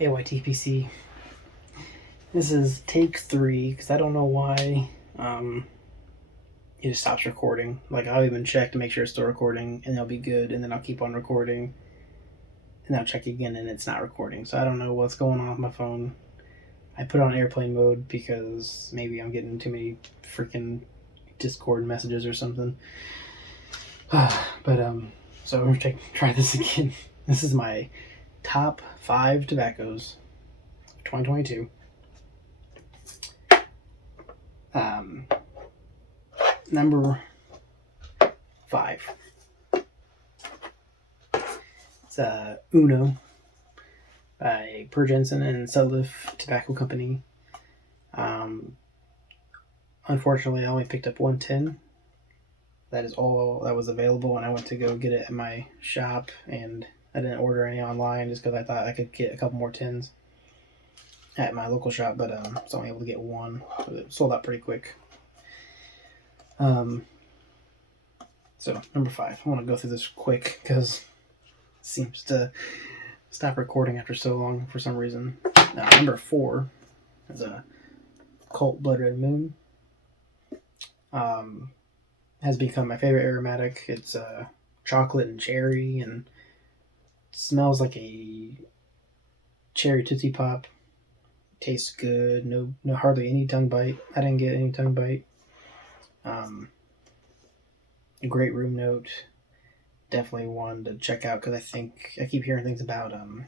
AYTPC. This is take 3 because I don't know why it just stops recording. Like, I'll even check to make sure it's still recording, and it'll be good, and then I'll keep on recording, and I'll check again, and it's not recording. So I don't know what's going on with my phone. I put it on airplane mode because maybe I'm getting too many freaking Discord messages or something. So we're gonna try this again. This is my top 5 tobaccos, 2022. Number 5. It's Uno by Per Jensen and Sudliff Tobacco Company. Unfortunately, I only picked up 110. That is all that was available, and I went to go get it at my shop, and I didn't order any online just because I thought I could get a couple more tins at my local shop, but I was only able to get one. So it sold out pretty quick. So number 5. I want to go through this quick because it seems to stop recording after so long for some reason. Number 4 is a Colt Blood Red Moon. Has become my favorite aromatic. It's chocolate and cherry, and smells like a cherry Tootsie Pop. Tastes good. No, hardly any tongue bite. I didn't get any tongue bite. A great room note. Definitely one to check out because I keep hearing things about them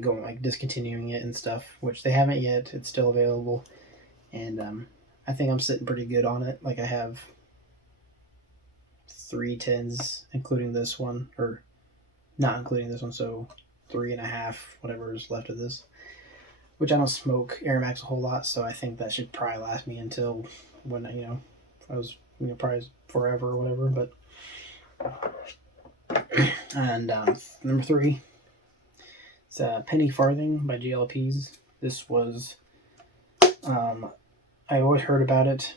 going like discontinuing it and stuff, which they haven't yet. It's still available, and I think I'm sitting pretty good on it. Like, I have 3 tins, including this one, or not including this one, so 3.5, whatever is left of this. Which I don't smoke aromatics a whole lot, so I think that should probably last me until when I was probably forever or whatever. But and number 3, it's Penny Farthing by GLPs. This was I always heard about it,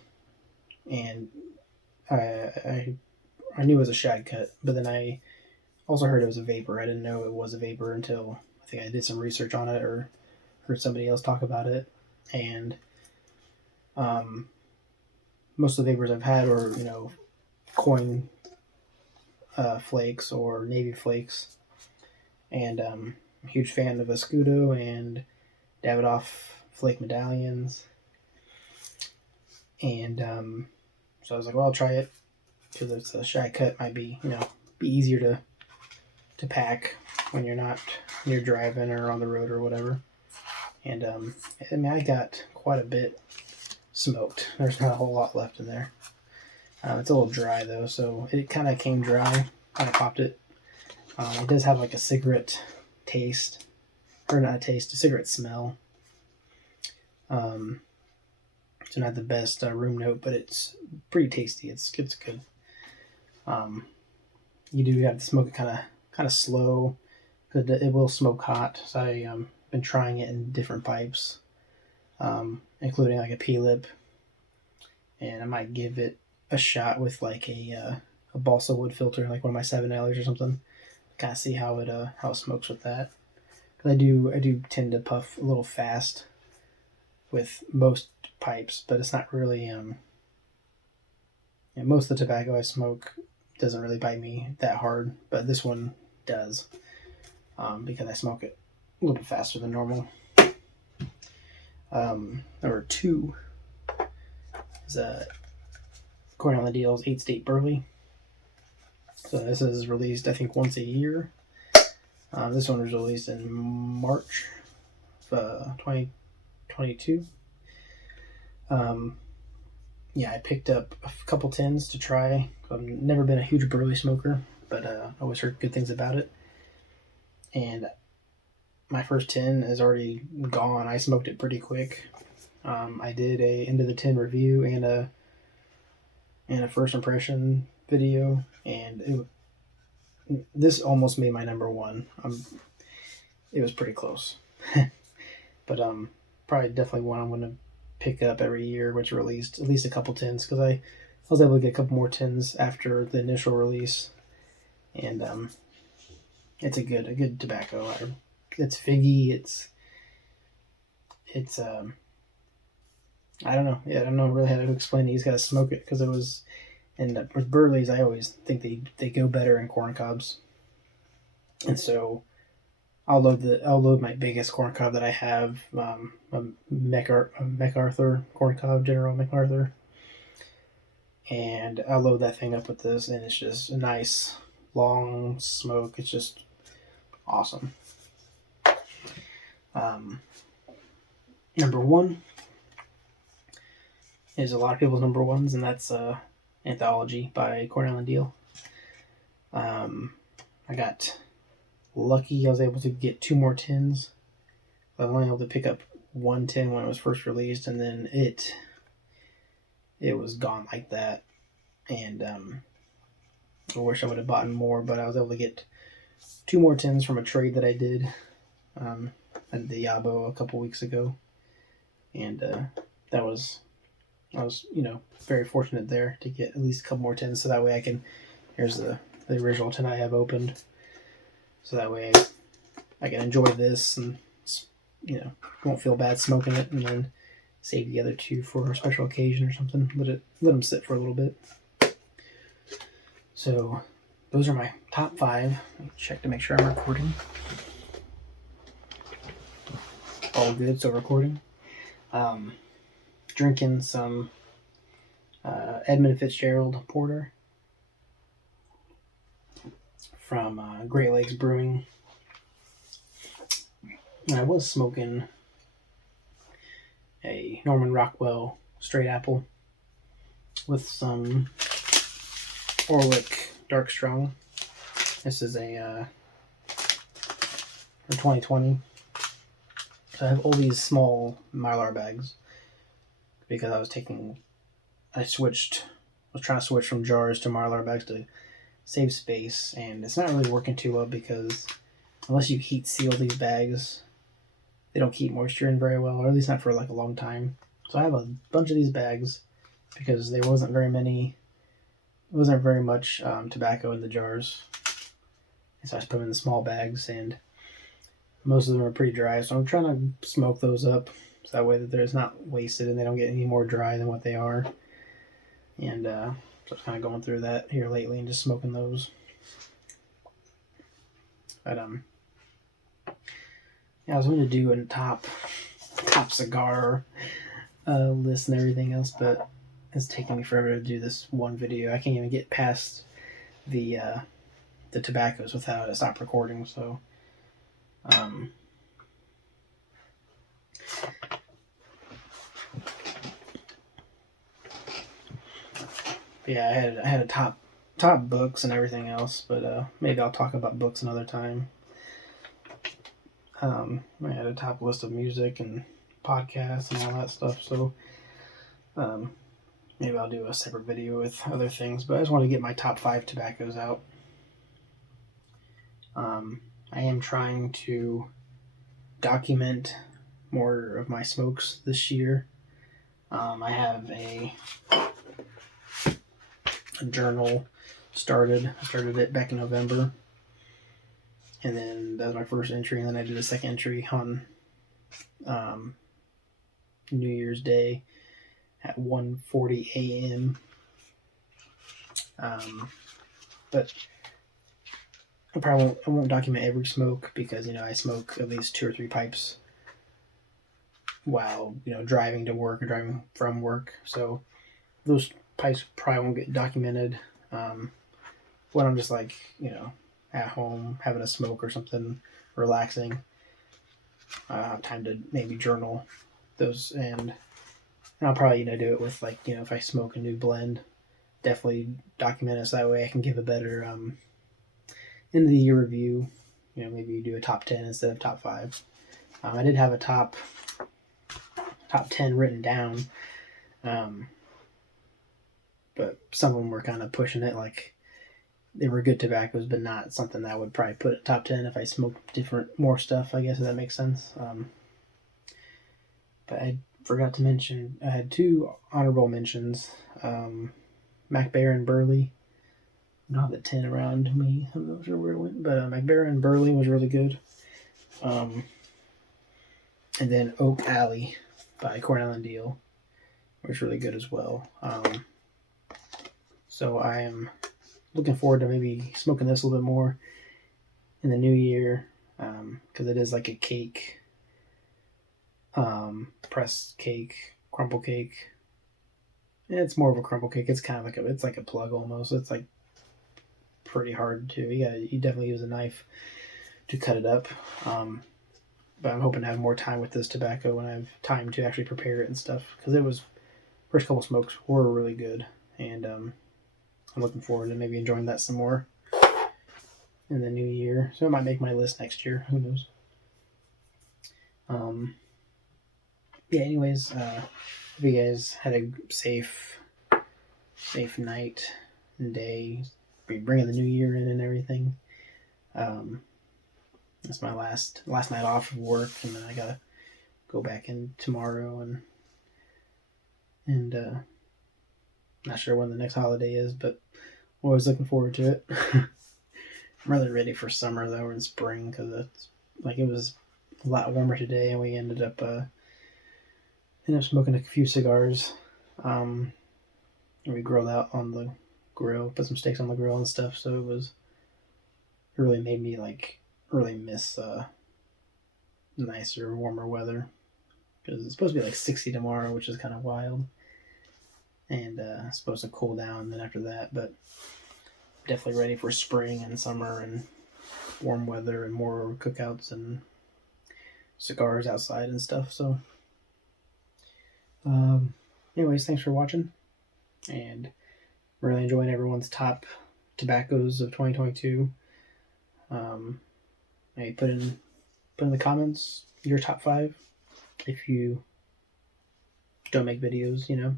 and I knew it was a shag cut, but then I also heard it was a vapor. I didn't know it was a vapor until I think I did some research on it or heard somebody else talk about it. And most of the vapors I've had were coin flakes or navy flakes, and I'm a huge fan of Escudo and Davidoff flake medallions. And so I was like, well, I'll try it because it's a shag cut. Might be be easier to pack when you're driving or on the road or whatever. And I got quite a bit smoked. There's not a whole lot left in there. It's a little dry though, so it kind of came dry when I popped it. It does have like a cigarette taste, or not a taste, a cigarette smell. So not the best room note, but it's pretty tasty. It's good. You do have to smoke it kind of slow, because it will smoke hot. So I've been trying it in different pipes, including like a P-lip, and I might give it a shot with like a balsa wood filter, like one of my 7Lers or something. Kind of see how it smokes with that. Because I do tend to puff a little fast with most pipes, but it's not really most of the tobacco I smoke doesn't really bite me that hard, but this one does, because I smoke it a little bit faster than normal. Number 2 is Corn on the Deal's 8 State Burley. So this is released, I think, once a year. This one was released in March of 2022. I picked up a couple tins to try. I've never been a huge burley smoker, but I always heard good things about it. And my first tin is already gone. I smoked it pretty quick. I did a end of the tin review and a first impression video, and this almost made my number 1. It was pretty close, but probably definitely one I'm going to pick up every year, which released at least a couple tins, because I was able to get a couple more tins after the initial release, and it's a good tobacco. It's figgy. It's I don't know. Yeah, I don't know really how to explain it. He's got to smoke it because it was. And with Burleys, I always think they go better in corn cobs. And so I'll load my biggest corn cob that I have, a MacArthur corn cob, General MacArthur, and I'll load that thing up with this, and it's just a nice long smoke. It's just awesome. Number one is a lot of people's number ones, and that's Anthology by Cornell and Deal. I got lucky. I was able to get 2 more tins. I was only able to pick up 1 tin when it was first released, and then it was gone like that. And I wish I would have bought more, but I was able to get 2 more tins from a trade that I did at the Yabo a couple weeks ago, and I was very fortunate there to get at least a couple more tins, so that way I can. Here's the original tin I have opened, so that way I can enjoy this and won't feel bad smoking it, and then save the other 2 for a special occasion or something. Let them sit for a little bit. So those are my top 5. Let me check to make sure I'm recording. All good, so recording. Drinking some Edmund Fitzgerald Porter from Great Lakes Brewing. And I was smoking a Norman Rockwell Straight Apple with some Orwick Dark Strong. This is a for 2020. So I have all these small Mylar bags because I was trying to switch from jars to Mylar bags to save space, and it's not really working too well because unless you heat seal these bags, they don't keep moisture in very well, or at least not for like a long time. So I have a bunch of these bags because there wasn't very much tobacco in the jars. And so I just put them in the small bags, and most of them are pretty dry. So I'm trying to smoke those up so that way that they're not wasted and they don't get any more dry than what they are. And so I'm kind of going through that here lately and just smoking those. But yeah, I was going to do a top cigar list and everything else, but it's taking me forever to do this one video. I can't even get past the tobaccos without it stop recording. So yeah, I had a top books and everything else, but maybe I'll talk about books another time. I had a top list of music and podcasts and all that stuff, so maybe I'll do a separate video with other things, but I just want to get my top 5 tobaccos out. I am trying to document more of my smokes this year. I have a journal started. I started it back in November, and then that was my first entry, and then I did a second entry on New Year's Day at 1:40 a.m. But I won't document every smoke because I smoke at least 2 or 3 pipes while driving to work or driving from work, so those pipes probably won't get documented. When I'm just like at home having a smoke or something, relaxing, I have time to maybe journal those, and I'll probably do it with if I smoke a new blend, definitely document it so that way I can give a better end of the year review. Maybe do a top 10 instead of top 5. I did have a top 10 written down, but some of them were kind of pushing it, like they were good tobaccos, but not something that I would probably put at top 10 if I smoked more stuff, I guess, if that makes sense. But I forgot to mention, I had 2 honorable mentions. Mac Baren Burley. I don't have the tin around me. I'm not sure where it went, but Mac Baren Burley was really good. And then Oak Alley by Cornell and Deal was really good as well. So I am looking forward to maybe smoking this a little bit more in the new year, because it is like a cake, pressed cake, crumble cake. It's more of a crumble cake. It's kind of like it's like a plug almost. It's like pretty hard to. You definitely use a knife to cut it up. But I'm hoping to have more time with this tobacco when I have time to actually prepare it and stuff, because it was first couple smokes were really good, and I'm looking forward to maybe enjoying that some more in the new year. So it might make my list next year. Who knows? Yeah. Anyways, hope you guys had a safe night and day. Bringing the new year in and everything. It's my last night off of work, and then I gotta go back in tomorrow, and not sure when the next holiday is, but always looking forward to it. I'm really ready for summer though, or in spring, because it's like it was a lot warmer today, and we ended up smoking a few cigars. We grilled out on the grill, put some steaks on the grill and stuff. So it really made me like really miss nicer, warmer weather, because it's supposed to be like 60 tomorrow, which is kind of wild, and it's supposed to cool down then after that. But definitely ready for spring and summer and warm weather and more cookouts and cigars outside and stuff. So, anyways, thanks for watching, and really enjoying everyone's top tobaccos of 2022. Maybe put in the comments your top 5 if you don't make videos. Yeah,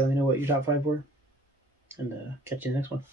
let me know what your top 5 were, and catch you in the next one.